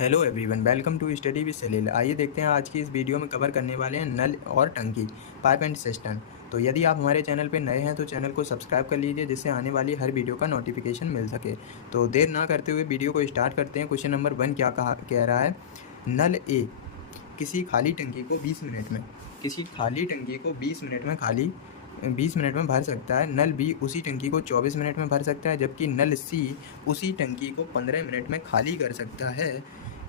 Hello everyone, welcome to study with Salil. आइए देखते हैं आज की इस वीडियो में कवर करने वाले हैं नल और टंकी पाइप एंड सिस्टम। तो यदि आप हमारे चैनल पर नए हैं तो चैनल को सब्सक्राइब कर लीजिए, जिससे आने वाली हर वीडियो का नोटिफिकेशन मिल सके। तो देर ना करते हुए वीडियो को स्टार्ट करते हैं। क्वेश्चन नंबर 1 क्या कह रहा है। नल ए किसी खाली टंकी को 20 मिनट में किसी खाली टंकी को 20 मिनट में 20 मिनट में भर सकता है। नल बी उसी टंकी को 24 मिनट में भर सकता है, जबकि नल सी उसी टंकी को 15 मिनट में खाली कर सकता है।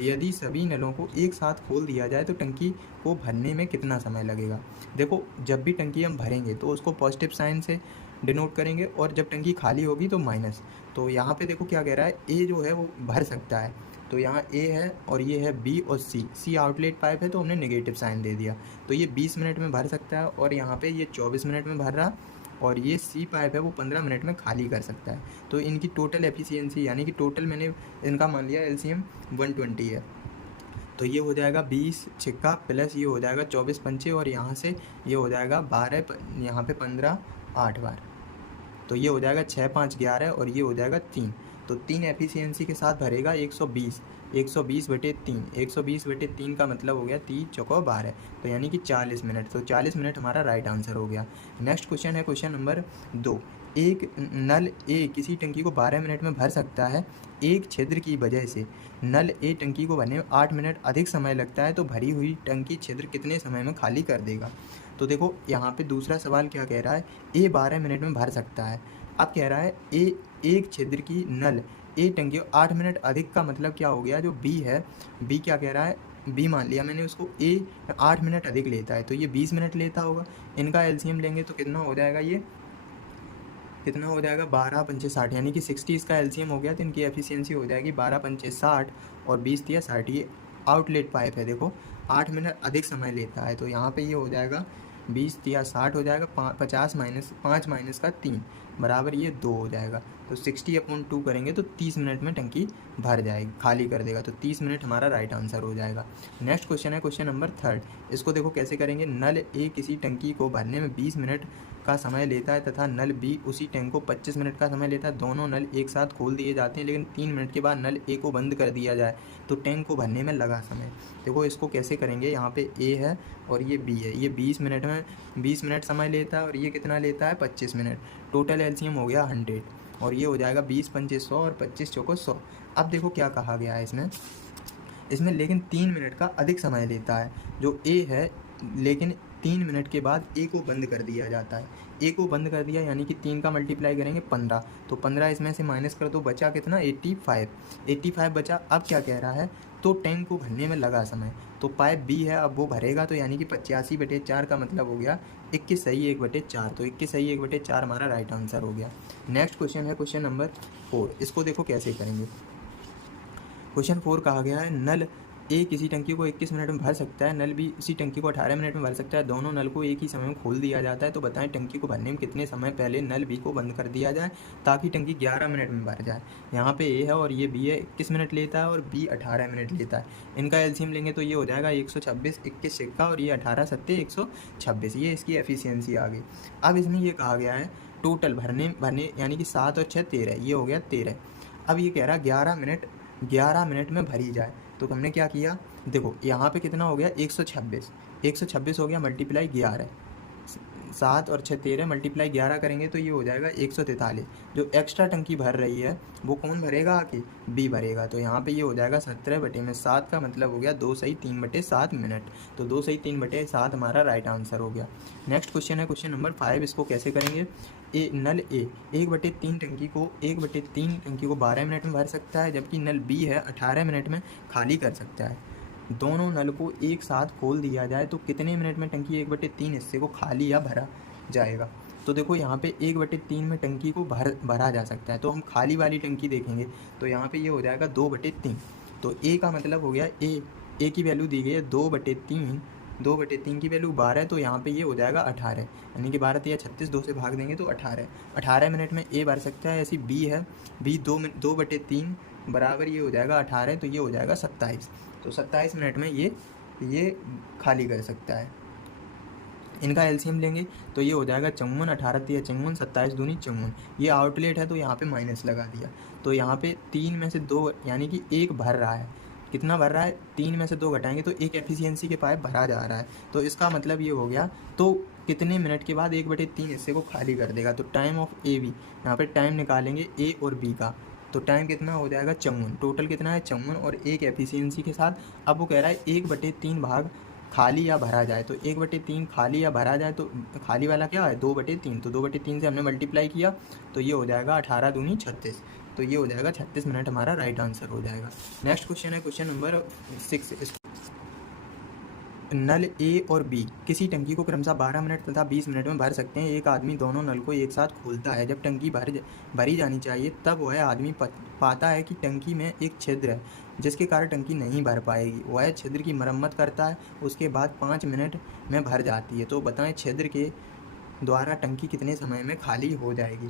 यदि सभी नलों को एक साथ खोल दिया जाए तो टंकी को भरने में कितना समय लगेगा। देखो, जब भी टंकी हम भरेंगे तो उसको पॉजिटिव साइन से डिनोट करेंगे, और जब टंकी खाली होगी तो माइनस। तो यहाँ पे देखो क्या कह रहा है, ए जो है वो भर सकता है। तो यहाँ ए है और ये है बी और सी आउटलेट पाइप है, तो हमने नेगेटिव साइन दे दिया। तो ये 20 मिनट में भर सकता है, और यहाँ पे ये 24 मिनट में भर रहा, और ये सी पाइप है वो 15 मिनट में खाली कर सकता है। तो इनकी टोटल एफिशिएंसी, यानी कि टोटल मैंने इनका मान लिया एलसीएम 120 है। तो ये हो जाएगा 20 छिक्का प्लस ये हो जाएगा 24 पंचे, और यहाँ से ये हो जाएगा 12, यहाँ पे 15 8 बार। तो ये हो जाएगा 6 5 11, और ये हो जाएगा 3। तो 3 एफिशिएंसी के साथ भरेगा 120 120/3। 120/3 का मतलब हो गया 3 चौको 12, तो यानी कि 40 मिनट। तो 40 मिनट हमारा राइट आंसर हो गया। नेक्स्ट क्वेश्चन है क्वेश्चन नंबर 2। एक नल ए किसी टंकी को 12 मिनट में भर सकता है। एक छिद्र की वजह से नल ए टंकी को भरने में 8 मिनट अधिक समय लगता है, तो भरी हुई टंकी छिद्र कितने समय में खाली कर देगा। तो देखो यहाँ पे दूसरा सवाल क्या कह रहा है, ए 12 मिनट में भर सकता है। अब कह रहा है ए एक छिद्र की नल ए टंकी 8 मिनट अधिक, का मतलब क्या हो गया, जो बी है, बी क्या कह रहा है, बी मान लिया मैंने उसको, ए 8 मिनट अधिक लेता है, तो ये 20 मिनट लेता होगा। इनका एलसीएम लेंगे तो कितना हो जाएगा, ये कितना हो जाएगा, 12 पंचे 60, यानी कि 60 इसका एलसीएम हो गया। तो इनकी एफिशिएंसी हो जाएगी 12 पंचे 60 और 20 दिया 60। ये आउटलेट पाइप है, देखो 8 मिनट अधिक समय लेता है, तो यहाँ पे ये हो जाएगा 20 दिया 60 हो जाएगा, 50 माइनस 5 माइनस का 3 बराबर ये 2 हो जाएगा। तो 60/2 करेंगे तो 30 मिनट में टंकी भर जाएगी, खाली कर देगा। तो 30 मिनट हमारा राइट आंसर हो जाएगा। नेक्स्ट क्वेश्चन है क्वेश्चन नंबर 3। इसको देखो कैसे करेंगे। नल ए किसी टंकी को भरने में 20 मिनट का समय लेता है, तथा नल बी उसी टैंक को 25 मिनट का समय लेता है। दोनों नल एक साथ खोल दिए जाते हैं, लेकिन 3 मिनट के बाद नल ए को बंद कर दिया जाए तो टैंक को भरने में लगा समय। देखो इसको कैसे करेंगे। यहाँ पे ए है और ये बी है। ये 20 मिनट समय लेता है, और ये कितना लेता है, 25 मिनट। टोटल एलसीएम हो गया 100, और ये हो जाएगा 20 पंचे 100 और 25 चौको 100। अब देखो क्या कहा गया है इसमें लेकिन 3 मिनट का अधिक समय लेता है जो ए है, लेकिन 3 मिनट के बाद ए को बंद कर दिया जाता है। ए को बंद कर दिया यानी कि 3 का मल्टीप्लाई करेंगे 15, तो 15 इसमें से माइनस कर दो, बचा कितना, 85 बचा। अब क्या कह रहा है, तो टैंक को भरने में लगा समय। तो पाइप बी है, अब वो भरेगा, तो यानी कि 85/4 का मतलब हो गया 21 सही 1/4। तो 21 सही 1/4 हमारा राइट आंसर हो गया। नेक्स्ट क्वेश्चन है क्वेश्चन नंबर 4। इसको देखो कैसे करेंगे। क्वेश्चन 4 कहा गया है, नल ए किसी टंकी को 21 मिनट में भर सकता है, नल बी उसी टंकी को 18 मिनट में भर सकता है। दोनों नल को एक ही समय में खोल दिया जाता है, तो बताएं टंकी को भरने में कितने समय पहले नल बी को बंद कर दिया जाए ताकि टंकी 11 मिनट में भर जाए। यहाँ पे ए है और ये बी है, 21 मिनट लेता है और बी 18 मिनट लेता है। इनका एलसीएम लेंगे तो ये हो जाएगा 126, 21 सिक्का, और ये 18 सत्ते 126। ये इसकी एफिशिएंसी आ गई। अब इसमें ये कहा गया है टोटल भरने यानी कि 7 और 6 13, ये हो गया 13। अब ये कह रहा है 11 मिनट में भरी जाए। तो हमने क्या किया, देखो यहाँ पे कितना हो गया, 126 हो गया, मल्टीप्लाई 11, 7 और 6 13, मल्टीप्लाई 11 करेंगे तो ये हो जाएगा 143। जो एक्स्ट्रा टंकी भर रही है वो कौन भरेगा, आके बी भरेगा। तो यहाँ पे ये हो जाएगा 17/7 का मतलब हो गया 2 सही 3/7 मिनट। तो 2 सही 3/7 हमारा राइट आंसर हो गया। नेक्स्ट क्वेश्चन है क्वेश्चन नंबर 5। इसको कैसे करेंगे। नल ए 1/3 टंकी को 12 मिनट में भर सकता है, जबकि नल बी है 18 मिनट में खाली कर सकता है। दोनों नल को एक साथ खोल दिया जाए तो कितने मिनट में टंकी 1/3 हिस्से को खाली या भरा जाएगा। तो देखो यहाँ पे 1/3 में टंकी को भरा जा सकता है, तो हम खाली वाली टंकी देखेंगे तो यहाँ पे ये हो जाएगा 2/3। तो ए का मतलब हो गया ए की वैल्यू दी गई है 2/3 की वैल्यू 12, तो यहाँ पे ये हो जाएगा 18, यानी कि 12 या 36, 2 से भाग देंगे तो 18 मिनट में ए भर सकता है। ऐसी बी है, बी 2/3 बराबर ये हो जाएगा 18, तो ये हो जाएगा 27। तो 27 मिनट में ये खाली कर सकता है। इनका एलसीएम लेंगे तो ये हो जाएगा 54, 18 तिया 54, 27 दूनी 54। ये आउटलेट है तो यहाँ पे माइनस लगा दिया। तो यहाँ पे 3 में से 2 यानी कि 1 भर रहा है, कितना भर रहा है, 3 में से 2 घटाएंगे तो 1 एफिशिएंसी के पाइप भरा जा रहा है। तो इसका मतलब ये हो गया, तो कितने मिनट के बाद 1/3 हिस्से को खाली कर देगा। तो टाइम ऑफ ए बी, यहाँ पे टाइम निकालेंगे ए और बी का, तो टाइम कितना हो जाएगा 54। टोटल कितना है 54 और 1 एफिशिएंसी के साथ। अब वो कह रहा है 1/3 भाग खाली या भरा जाए, तो 1/3 खाली या भरा जाए, तो खाली वाला क्या है 2/3, तो 2/3 से हमने मल्टीप्लाई किया तो ये हो जाएगा 18 दूनी 36, तो ये हो जाएगा 36 मिनट हमारा राइट आंसर हो जाएगा। नेक्स्ट क्वेश्चन है क्वेश्चन नंबर 6। नल ए और बी किसी टंकी को क्रमशः 12 मिनट तथा 20 मिनट में भर सकते हैं। एक आदमी दोनों नल को एक साथ खोलता है। जब टंकी भरी जानी चाहिए तब वह आदमी पाता है कि टंकी में एक छिद्र है जिसके कारण टंकी नहीं भर पाएगी। वह छिद्र की मरम्मत करता है, उसके बाद 5 मिनट में भर जाती है। तो बताएं छिद्र के द्वारा टंकी कितने समय में खाली हो जाएगी।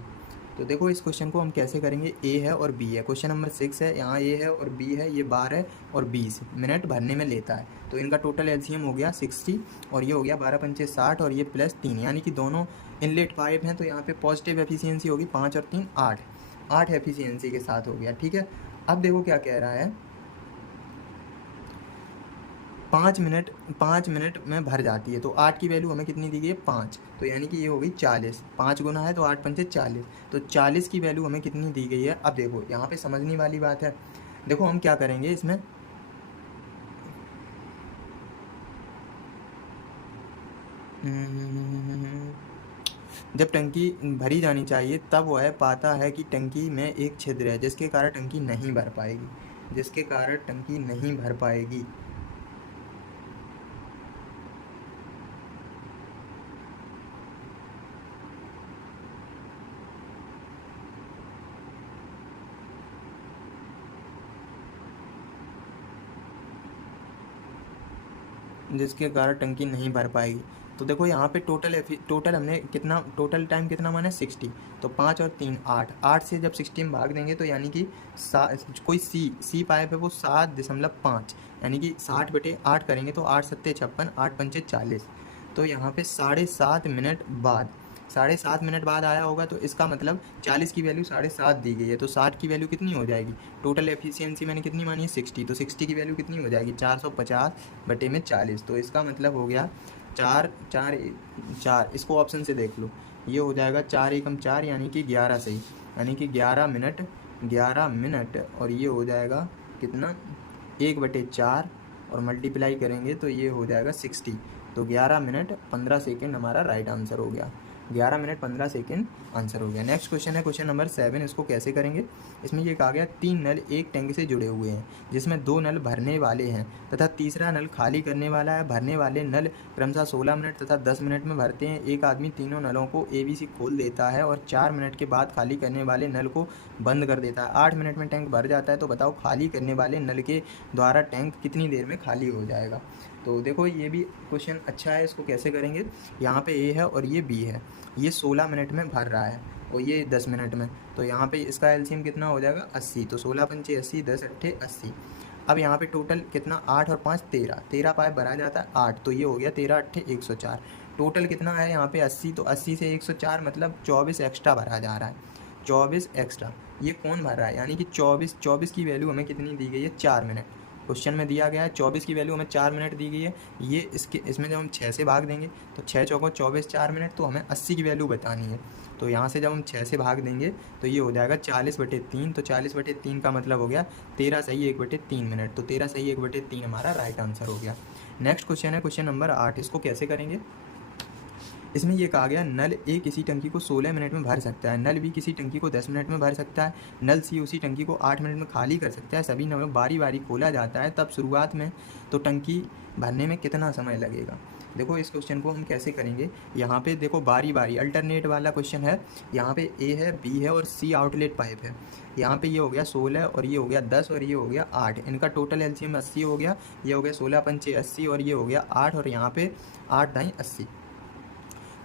तो देखो इस क्वेश्चन को हम कैसे करेंगे, ए है और बी है, क्वेश्चन नंबर 6 है, यहाँ ए है और बी है, ये 12 और 20 मिनट भरने में लेता है। तो इनका टोटल एलसीएम हो गया 60 और ये हो गया 12 पंचे 60 और ये प्लस 3, यानी कि दोनों इनलेट पाइप हैं। तो यहाँ पे पॉजिटिव एफिशिएंसी होगी 5 और 3 8 एफिशिएंसी के साथ हो गया। ठीक है, अब देखो क्या कह रहा है, 5 मिनट में भर जाती है। तो 8 की वैल्यू हमें कितनी दी गई है 5, तो यानी कि ये हो गई 40, 5 गुना है तो 8 पंचे 40, तो 40 की वैल्यू हमें कितनी दी गई है। अब देखो यहाँ पे समझने वाली बात है, देखो हम क्या करेंगे इसमें, जब टंकी भरी जानी चाहिए तब वह पाता है कि टंकी में एक छिद्र है जिसके कारण टंकी नहीं भर पाएगी, जिसके कारण टंकी नहीं भर पाएगी। जिसके कारण टंकी नहीं भर पाएगी। तो देखो यहाँ पे टोटल हमने कितना, टोटल टाइम कितना माना 60, तो 5 और 3 8 से जब 60 में भाग देंगे तो यानी कि कोई सी पाइप है वो 7.5, यानी कि 60/8 करेंगे तो 8 सत्ते 56, 8 पंचे 40। तो यहाँ पे 7.5 मिनट बाद, 7.5 मिनट बाद आया होगा, तो इसका मतलब 40 की वैल्यू 7.5 दी गई है, तो 60 की वैल्यू कितनी हो जाएगी, टोटल एफिशिएंसी मैंने कितनी मानी है 60, तो 60 की वैल्यू कितनी हो जाएगी 450/40। तो इसका मतलब हो गया 4, इसको ऑप्शन से देख लो, ये हो जाएगा 4 एकम 4 यानी कि 11 सही, यानी कि 11 मिनट और ये हो जाएगा कितना 1/4 और मल्टीप्लाई करेंगे तो ये हो जाएगा 60, तो 11 मिनट 15 सेकेंड हमारा राइट आंसर हो गया। 11 मिनट 15 सेकेंड आंसर हो गया। नेक्स्ट क्वेश्चन है क्वेश्चन नंबर 7, इसको कैसे करेंगे। इसमें ये कहा गया 3 नल एक टैंक से जुड़े हुए हैं जिसमें 2 नल भरने वाले हैं तथा तीसरा नल खाली करने वाला है। भरने वाले नल क्रमशः 16 मिनट तथा 10 मिनट में भरते हैं। एक आदमी तीनों नलों को ABC खोल देता है और 4 मिनट के बाद खाली करने वाले नल को बंद कर देता है। 8 मिनट में टैंक भर जाता है। तो बताओ खाली करने वाले नल के द्वारा टैंक कितनी देर में खाली हो जाएगा। तो देखो ये भी क्वेश्चन अच्छा है, इसको कैसे करेंगे। यहाँ पे ए है और ये बी है, ये 16 मिनट में भर रहा है और ये 10 मिनट में, तो यहाँ पे इसका एलसीएम कितना हो जाएगा 80, तो 16 पंचे 80, 10 अट्ठे 80। अब यहाँ पे टोटल कितना 8 और 5 13 पाइप भरा जाता है 8, तो ये हो गया 13 अट्ठे 104। टोटल कितना है यहाँ पे 80, तो 80 से 104 मतलब 24 एक्स्ट्रा भरा जा रहा है, 24 एक्स्ट्रा। ये कौन भर रहा है, यानी कि 24 की वैल्यू हमें कितनी दी गई है 4 मिनट। क्वेश्चन में दिया गया है 24 की वैल्यू हमें 4 मिनट दी गई है। ये इसमें जब हम 6 से भाग देंगे तो 6 चौको 24 4 मिनट, तो हमें 80 की वैल्यू बतानी है। तो यहाँ से जब हम 6 से भाग देंगे तो ये हो जाएगा 40/3, तो 40/3 का मतलब हो गया 13 सही 1/3 मिनट, तो 13 सही 1/3 हमारा राइट आंसर हो गया। नेक्स्ट क्वेश्चन है क्वेश्चन नंबर 8, इसको कैसे करेंगे। इसमें यह कहा गया नल ए किसी टंकी को 16 मिनट में भर सकता है, नल बी किसी टंकी को 10 मिनट में भर सकता है, नल सी उसी टंकी को 8 मिनट में खाली कर सकता है। सभी नलों बारी बारी खोला जाता है, तब शुरुआत में तो टंकी भरने में कितना समय लगेगा। देखो इस क्वेश्चन को हम कैसे करेंगे। यहाँ पे देखो बारी बारी अल्टरनेट वाला क्वेश्चन है। यहाँ पे ए है, बी है और सी आउटलेट पाइप है। यहाँ पे ये हो गया 16 और ये हो गया 10 और ये हो गया 8, इनका टोटल एलसीएम 80 हो गया। ये हो गया 16 पंचे 80 और ये हो गया 8 और यहाँ पे 8 दाई 80,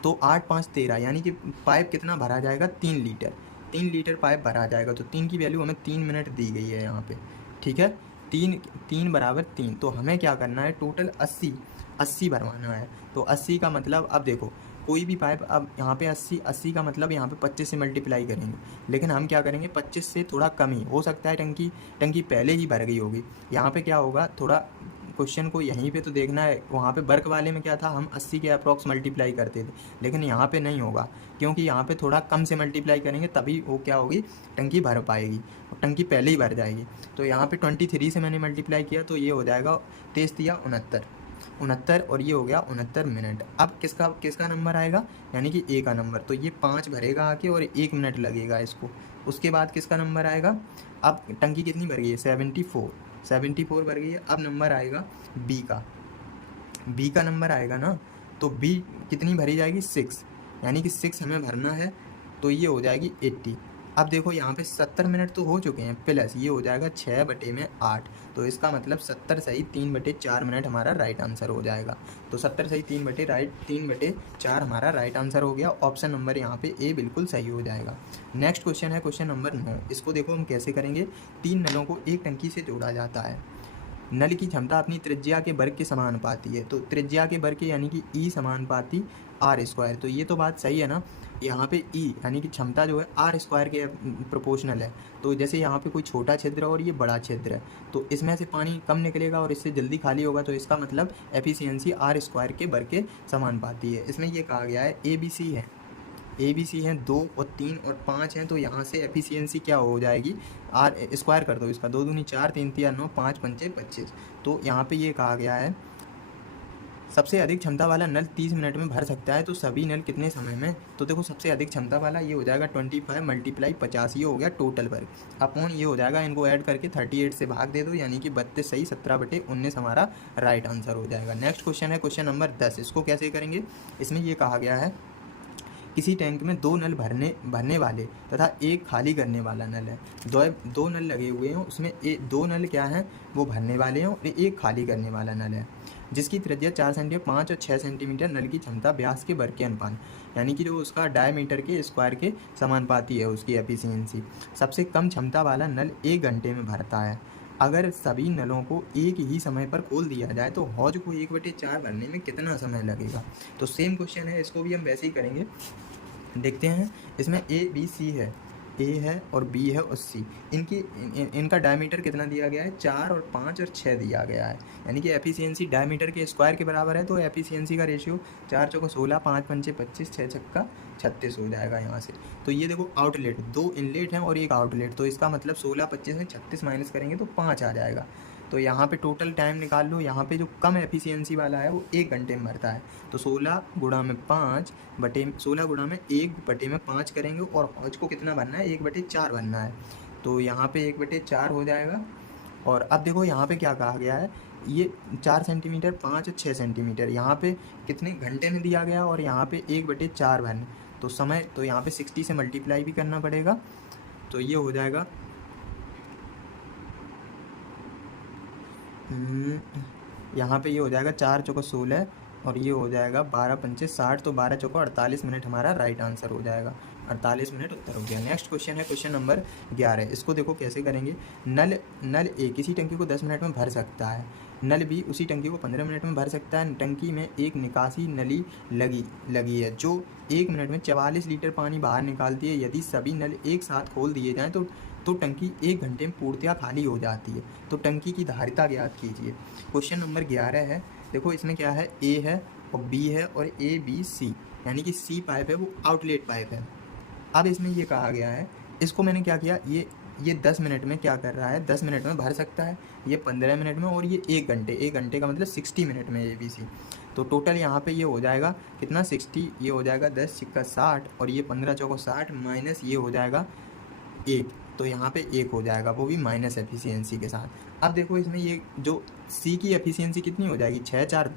तो 8 5 13, यानी कि पाइप कितना भरा जाएगा 3 लीटर, 3 लीटर पाइप भरा जाएगा। तो 3 की वैल्यू हमें 3 मिनट दी गई है यहाँ पे, ठीक है। 3 बराबर 3, तो हमें क्या करना है टोटल 80 भरवाना है। तो 80 का मतलब अब देखो कोई भी पाइप, अब यहाँ पे 80 का मतलब यहाँ पे 25 से मल्टीप्लाई करेंगे, लेकिन हम क्या करेंगे 25 से थोड़ा कम ही हो सकता है, टंकी पहले ही भर गई होगी। यहाँ पे क्या होगा, थोड़ा क्वेश्चन को यहीं पे तो देखना है। वहाँ पे वर्क वाले में क्या था, हम 80 के अप्रॉक्स मल्टीप्लाई करते थे, लेकिन यहाँ पे नहीं होगा, क्योंकि यहाँ पे थोड़ा कम से मल्टीप्लाई करेंगे तभी वो क्या होगी, टंकी भर पाएगी, टंकी पहले ही भर जाएगी। तो यहाँ पे 23 से मैंने मल्टीप्लाई किया तो ये हो जाएगा 23 या 69 और ये हो गया 69 मिनट। अब किसका नंबर आएगा, यानी कि ए का नंबर। तो ये 5 भरेगा आके और 1 मिनट लगेगा इसको। उसके बाद किसका नंबर आएगा, अब टंकी कितनी भर गई है, 74 भर गई है। अब नंबर आएगा बी का नंबर आएगा ना, तो बी कितनी भरी जाएगी, 6, यानी कि 6 हमें भरना है, तो ये हो जाएगी 80। अब देखो यहाँ पे 70 मिनट तो हो चुके हैं, प्लस ये हो जाएगा 6/8, तो इसका मतलब 70 सही 3/4 मिनट हमारा राइट आंसर हो जाएगा। तो 70 सही 3/4 हमारा राइट आंसर हो गया। ऑप्शन नंबर यहाँ पे ए बिल्कुल सही हो जाएगा। नेक्स्ट क्वेश्चन है क्वेश्चन नंबर 9। इसको देखो हम कैसे करेंगे। 3 नलों को एक टंकी से जोड़ा जाता है। नल की क्षमता अपनी त्रिज्या के वर्ग के समानुपाती है। तो त्रिज्या के वर्ग के यानी कि ई समानुपाती r²। तो ये तो बात सही है ना। यहाँ पे ई यानी कि क्षमता जो है r² के प्रोपोर्शनल है। तो जैसे यहाँ पे कोई छोटा छिद्र है और ये बड़ा छिद्र है, तो इसमें से पानी कम निकलेगा और इससे जल्दी खाली होगा, तो इसका मतलब एफिशिएंसी r² के वर्ग के समानुपाती है। इसमें ये कहा गया है ए बी सी हैं 2 और 3 और 5 हैं, तो यहाँ से एफिशिएंसी क्या हो जाएगी, r² कर दो इसका, 2 दूनी 4, 3 तिया 9, 5 पंचे 25। तो यहाँ पे ये कहा गया है सबसे अधिक क्षमता वाला नल 30 मिनट में भर सकता है, तो सभी नल कितने समय में। तो देखो सबसे अधिक क्षमता वाला ये हो जाएगा 25 मल्टीप्लाई 50, ये हो गया टोटल वर्ग, अपॉन ये हो जाएगा, इनको ऐड करके 38 से भाग दे दो, यानी कि 32 सही 17/19 हमारा राइट आंसर हो जाएगा। नेक्स्ट क्वेश्चन है क्वेश्चन नंबर 10। इसको कैसे करेंगे। इसमें ये कहा गया है किसी टैंक में 2 नल भरने वाले तथा एक खाली करने वाला नल है। दो नल लगे हुए हैं, उसमें 2 नल क्या हैं, वो भरने वाले हैं और एक खाली करने वाला नल है, जिसकी त्रिज्या 4 सेंटीमीटर 5 और 6 सेंटीमीटर। नल की क्षमता व्यास के वर्ग के अनुपात, यानी कि जो उसका डायमीटर के स्क्वायर के समानुपाती है उसकी एफिशिएंसी। सबसे कम क्षमता वाला नल 1 घंटे में भरता है। अगर सभी नलों को एक ही समय पर खोल दिया जाए तो हौज को 1/4 भरने में कितना समय लगेगा। तो सेम क्वेश्चन है, इसको भी हम वैसे ही करेंगे। देखते हैं, इसमें ए बी सी है, ए है और बी है और सी। इनका डायमीटर कितना दिया गया है, 4 और 5 और 6 दिया गया है, यानी कि एफिशिएंसी डायमीटर के स्क्वायर के बराबर है। तो एफिशिएंसी का रेशियो 4 चौको 16, 5 पंचे 25, 6 छक्का 36 हो जाएगा यहाँ से। तो ये देखो आउटलेट, 2 इनलेट हैं और एक आउटलेट, तो इसका मतलब 16 25 में 36 माइनस करेंगे तो 5 आ जाएगा। तो यहाँ पे टोटल टाइम निकाल लो। यहाँ पे जो कम एफिशिएंसी वाला है वो 1 घंटे में भरता है, तो 16 गुणा में 1/5 करेंगे और हौज को कितना भरना है, 1/4 भरना है। तो यहाँ पे 1/4 हो जाएगा। और अब देखो यहाँ पे क्या कहा गया है, ये 4 सेंटीमीटर 5 और 6 सेंटीमीटर यहाँ पे कितने घंटे में दिया गया और यहाँ पे 1/4 भरने। तो समय तो यहाँ पे 60 से मल्टीप्लाई भी करना पड़ेगा, तो ये हो जाएगा यहाँ पे ये हो जाएगा 4 चौको 16 और ये हो जाएगा 12 पंचे 60, तो 12 चौको 48 मिनट हमारा राइट आंसर हो जाएगा। 48 मिनट उत्तर हो गया। नेक्स्ट क्वेश्चन है क्वेश्चन नंबर 11। इसको देखो कैसे करेंगे। नल ए किसी टंकी को 10 मिनट में भर सकता है। नल बी उसी टंकी को 15 मिनट में भर सकता है। टंकी में एक निकासी नली लगी है जो 1 मिनट में 44 लीटर पानी बाहर निकालती है। यदि सभी नल एक साथ खोल दिए जाएँ तो टंकी 1 घंटे में पूर्णतया खाली हो जाती है। तो टंकी की धारिता ज्ञात कीजिए। क्वेश्चन नंबर 11 है। देखो इसमें क्या है, ए है और बी है और ए बी सी, यानी कि सी पाइप है वो आउटलेट पाइप है। अब इसमें ये कहा गया है, इसको मैंने क्या किया, ये 10 मिनट में क्या कर रहा है, 10 मिनट में भर सकता है, ये 15 मिनट में और ये 1 घंटे का मतलब 60 मिनट में ए बी सी। तो टोटल यहाँ पे ये हो जाएगा कितना, 60, ये हो जाएगा 10 × 60 और ये 15 चौको 60 माइनस ये हो जाएगा 1, तो यहाँ पे 1 हो जाएगा, वो भी माइनस एफिशिएंसी के साथ। अब देखो इसमें ये जो सी की एफिशिएंसी कितनी हो जाएगी, 6 4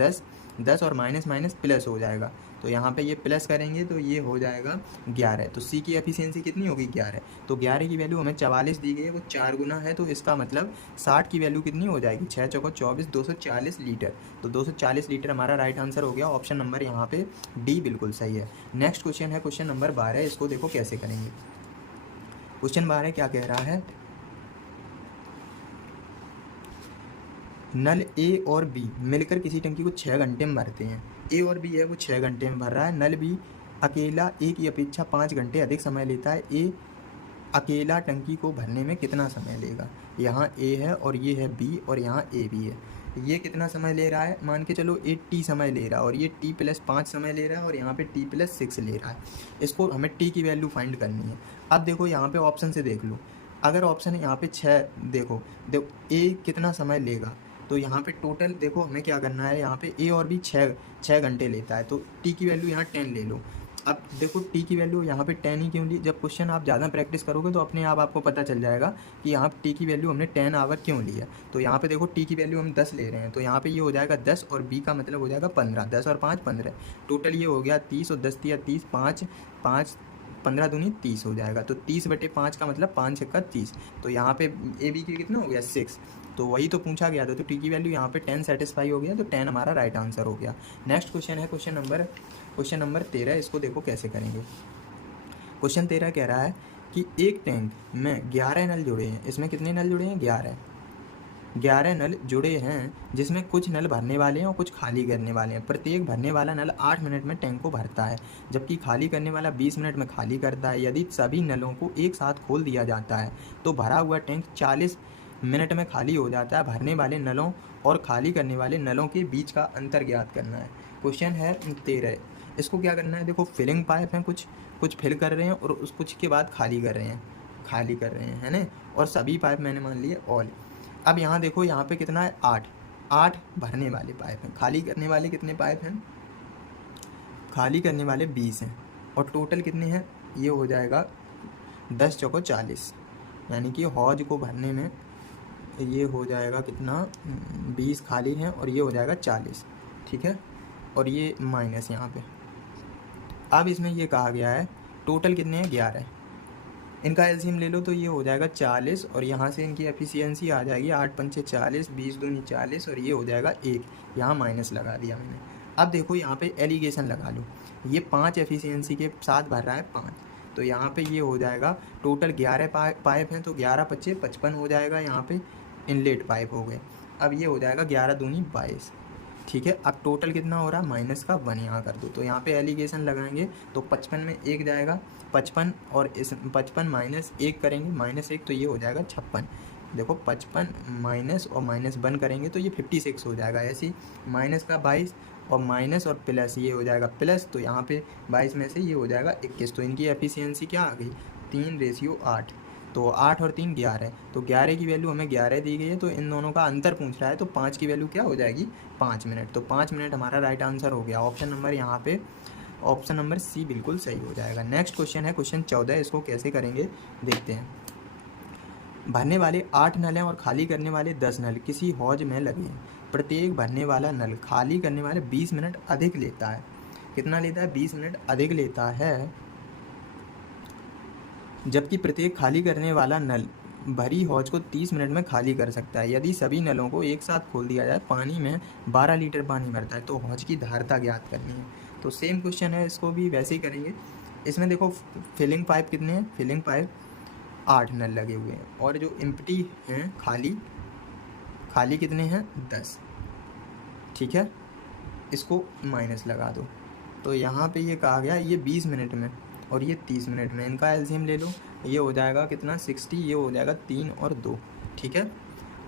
10 और माइनस माइनस प्लस हो जाएगा। तो यहाँ पे ये प्लस करेंगे तो ये हो जाएगा 11। तो सी की एफिशिएंसी कितनी होगी, 11। तो 11 की वैल्यू हमें 44 दी गई है, वो 4 गुना है, तो इसका मतलब 60 की वैल्यू कितनी हो जाएगी, 6 चौको 24, 240 लीटर। तो 240 लीटर हमारा राइट आंसर हो गया। ऑप्शन नंबर यहाँ पे डी बिल्कुल सही है। नेक्स्ट क्वेश्चन है क्वेश्चन नंबर 12। इसको देखो कैसे करेंगे। क्वेश्चन 12 क्या कह रहा है, नल ए और बी मिलकर किसी टंकी को 6 घंटे में भरते हैं। ए और बी है वो 6 घंटे में भर रहा है। नल बी अकेला ए की अपेक्षा 5 घंटे अधिक समय लेता है। ए अकेला टंकी को भरने में कितना समय लेगा? यहाँ ए है और ये है बी और यहाँ ए बी है। ये कितना समय ले रहा है? मान के चलो ए टी समय ले रहा है और ये टी प्लस 5 समय ले रहा है और यहाँ पे टी प्लस 6 ले रहा है। इसको हमें टी की वैल्यू फाइंड करनी है। अब देखो यहाँ पे ऑप्शन से देख लो, अगर ऑप्शन यहाँ पे 6 देखो ए कितना समय लेगा, तो यहाँ पे टोटल देखो हमें क्या करना है, यहाँ पे ए और बी 6 घंटे लेता है, तो टी की वैल्यू यहाँ 10 ले लो। अब देखो टी की वैल्यू यहाँ पे 10 ही क्यों ली? जब क्वेश्चन आप ज़्यादा प्रैक्टिस करोगे तो अपने आप आपको पता चल जाएगा कि यहाँ टी की वैल्यू हमने 10 आवर क्यों ली है। तो यहाँ पे देखो टी की वैल्यू हम 10 ले रहे हैं, तो यहाँ पे ये हो जाएगा 10 और बी का मतलब हो जाएगा 15। 10 और 5 15, टोटल ये हो गया 30 और 10 दिया 30, 5 15 दूनी 30 हो जाएगा। तो 30/5 का मतलब 5 छक्का 30। तो यहाँ पे ए बी की कितना हो गया 6। तो वही तो पूछा गया था, तो टी की वैल्यू यहाँ पे 10 सेटिस्फाई हो गया, तो 10 हमारा राइट आंसर हो गया। नेक्स्ट क्वेश्चन है क्वेश्चन नंबर 13। इसको देखो कैसे करेंगे। क्वेश्चन 13 कह रहा है कि एक टैंक में 11 नल जुड़े हैं। इसमें कितने नल जुड़े हैं? 11 नल जुड़े हैं, जिसमें कुछ नल भरने वाले हैं और कुछ खाली करने वाले हैं। प्रत्येक भरने वाला नल 8 मिनट में टैंक को भरता है, जबकि खाली करने वाला 20 मिनट में खाली करता है। यदि सभी नलों को एक साथ खोल दिया जाता है तो भरा हुआ टैंक 40 मिनट में खाली हो जाता है। भरने वाले नलों और खाली करने वाले नलों के बीच का अंतर ज्ञात करना है। क्वेश्चन है 13। इसको क्या करना है? देखो फिलिंग पाइप हैं, कुछ फिल कर रहे हैं और उस कुछ के बाद खाली कर रहे हैं, है ना। और सभी पाइप मैंने मान लिए ऑल। अब यहाँ देखो, यहाँ पे कितना है? 8 भरने वाले पाइप हैं। खाली करने वाले कितने पाइप हैं? खाली करने वाले 20 हैं। और टोटल कितने हैं? ये हो जाएगा 10 चौको 40, यानी कि हौज को भरने में ये हो जाएगा कितना? 20 खाली हैं और ये हो जाएगा 40, ठीक है। और ये माइनस यहाँ पे। अब इसमें ये कहा गया है टोटल कितने हैं? 11। इनका एलसीएम ले लो तो ये हो जाएगा 40 और यहाँ से इनकी एफिशिएंसी आ जाएगी 8 पंचे 40, 20 दूनी 40 और ये हो जाएगा 1। यहाँ माइनस लगा दिया मैंने। अब देखो यहाँ पे एलिगेशन लगा लो। ये 5 एफिशिएंसी के साथ भर रहा है 5, तो यहाँ पे ये हो जाएगा टोटल 11 पाइप हैं, तो 11 पच्चे 55 हो जाएगा। यहाँ पे इनलेट पाइप हो गए। अब ये हो जाएगा 11 दूनी 22, ठीक है। अब टोटल कितना हो रहा है? माइनस का 1 यहाँ कर दो, तो यहाँ पे एलिगेशन लगाएंगे तो 55 में 1 जाएगा, 55 और इस 55 माइनस 1 करेंगे, -1, तो ये हो जाएगा 56। देखो 55 माइनस और -1 करेंगे तो ये 56 हो जाएगा। ऐसे ही माइनस का 22 और माइनस और प्लस, ये हो जाएगा प्लस, तो यहाँ पे 22 में से ये हो जाएगा 21। तो इनकी एफिशिएंसी क्या आ गई? 3:8। तो 8 और 3 11, तो 11 की वैल्यू हमें 11 दी गई है, तो इन दोनों का अंतर पूछ रहा है, तो 5 की वैल्यू क्या हो जाएगी? 5 मिनट। तो 5 मिनट हमारा राइट आंसर हो गया। ऑप्शन नंबर यहाँ पे ऑप्शन नंबर सी बिल्कुल सही हो जाएगा। नेक्स्ट क्वेश्चन है क्वेश्चन 14। इसको कैसे करेंगे देखते हैं। भरने वाले 8 नल हैं और खाली करने वाले 10 नल किसी हौज में लगे हैं। प्रत्येक भरने वाला नल खाली करने वाले 20 मिनट अधिक लेता है। कितना लेता है? 20 मिनट अधिक लेता है, जबकि प्रत्येक खाली करने वाला नल भरी हौज को 30 मिनट में खाली कर सकता है। यदि सभी नलों को एक साथ खोल दिया जाए, पानी में 12 लीटर पानी भरता है, तो हौज की धारता ज्ञात करनी है। तो सेम क्वेश्चन है, इसको भी वैसे ही करेंगे। इसमें देखो फिलिंग पाइप कितने हैं? फिलिंग पाइप 8 नल लगे हुए हैं, और जो एम्प्टी हैं खाली कितने हैं? 10, ठीक है। इसको माइनस लगा दो, तो यहाँ पे ये कहा गया ये 20 मिनट में और ये 30 मिनट में। इनका एलसीएम ले लो, ये हो जाएगा कितना? 60, ये हो जाएगा 3 और 2, ठीक है।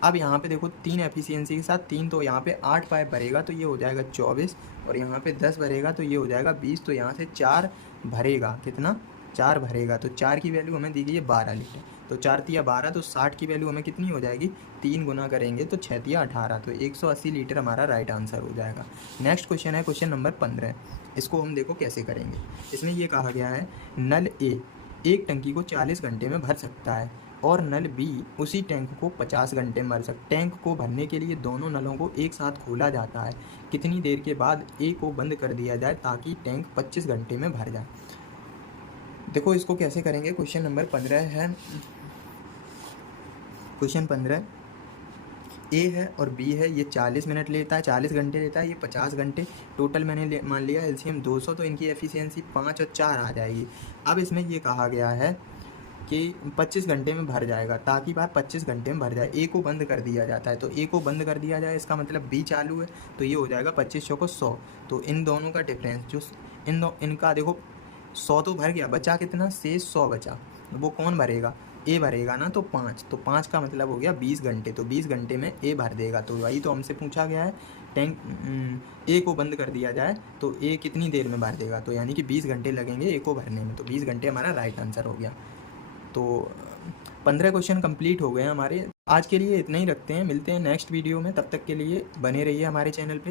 अब यहाँ पे देखो 3 एफिशिएंसी के साथ 3, तो यहाँ पे 8 पाइप भरेगा तो ये हो जाएगा 24, और यहाँ पे 10 भरेगा तो ये हो जाएगा 20। तो यहाँ से 4 भरेगा, कितना? 4 भरेगा, तो 4 की वैल्यू हमें दी गई है 12 लीटर। तो 4 तिया 12, तो 60 की वैल्यू हमें कितनी हो जाएगी? 3 गुना करेंगे तो 6 तिया 18, तो 180 लीटर हमारा राइट आंसर हो जाएगा। नेक्स्ट क्वेश्चन है क्वेश्चन नंबर 15। इसको हम देखो कैसे करेंगे। इसमें ये कहा गया है नल ए एक टंकी को 40 घंटे में भर सकता है और नल बी उसी टैंक को 50 घंटे में भर सकता है। टैंक को भरने के लिए दोनों नलों को एक साथ खोला जाता है। कितनी देर के बाद ए को बंद कर दिया जाए ताकि टैंक 25 घंटे में भर जाए? देखो इसको कैसे करेंगे। क्वेश्चन नंबर 15 है। क्वेश्चन 15 ए है और बी है। ये 40 मिनट लेता है, 40 घंटे लेता है, ये 50 घंटे। टोटल मैंने मान लिया एलसीएम 200, तो इनकी एफिशिएंसी 5 और 4 आ जाएगी। अब इसमें ये कहा गया है कि 25 घंटे में भर जाएगा, ताकि बार 25 घंटे में भर जाए। ए को बंद कर दिया जाता है, तो ए को बंद कर दिया जाए, इसका मतलब बी चालू है, तो ये हो जाएगा 25 चौको 100। तो इन दोनों का डिफरेंस जो इनका देखो 100 तो भर गया, बचा कितना, शेष 100 बचा, वो कौन भरेगा, ए भरेगा ना, तो 5, तो 5 का मतलब हो गया 20 घंटे, तो 20 घंटे में ए भर देगा। तो वही तो हमसे पूछा गया है, टैंक ए को बंद कर दिया जाए तो ए कितनी देर में भर देगा, तो यानी कि 20 घंटे लगेंगे ए को भरने में, तो 20 घंटे हमारा राइट आंसर हो गया। तो 15 क्वेश्चन कंप्लीट हो गए हमारे। आज के लिए इतना ही रखते हैं, मिलते हैं नेक्स्ट वीडियो में, तब तक के लिए बने रहिए हमारे चैनल पे।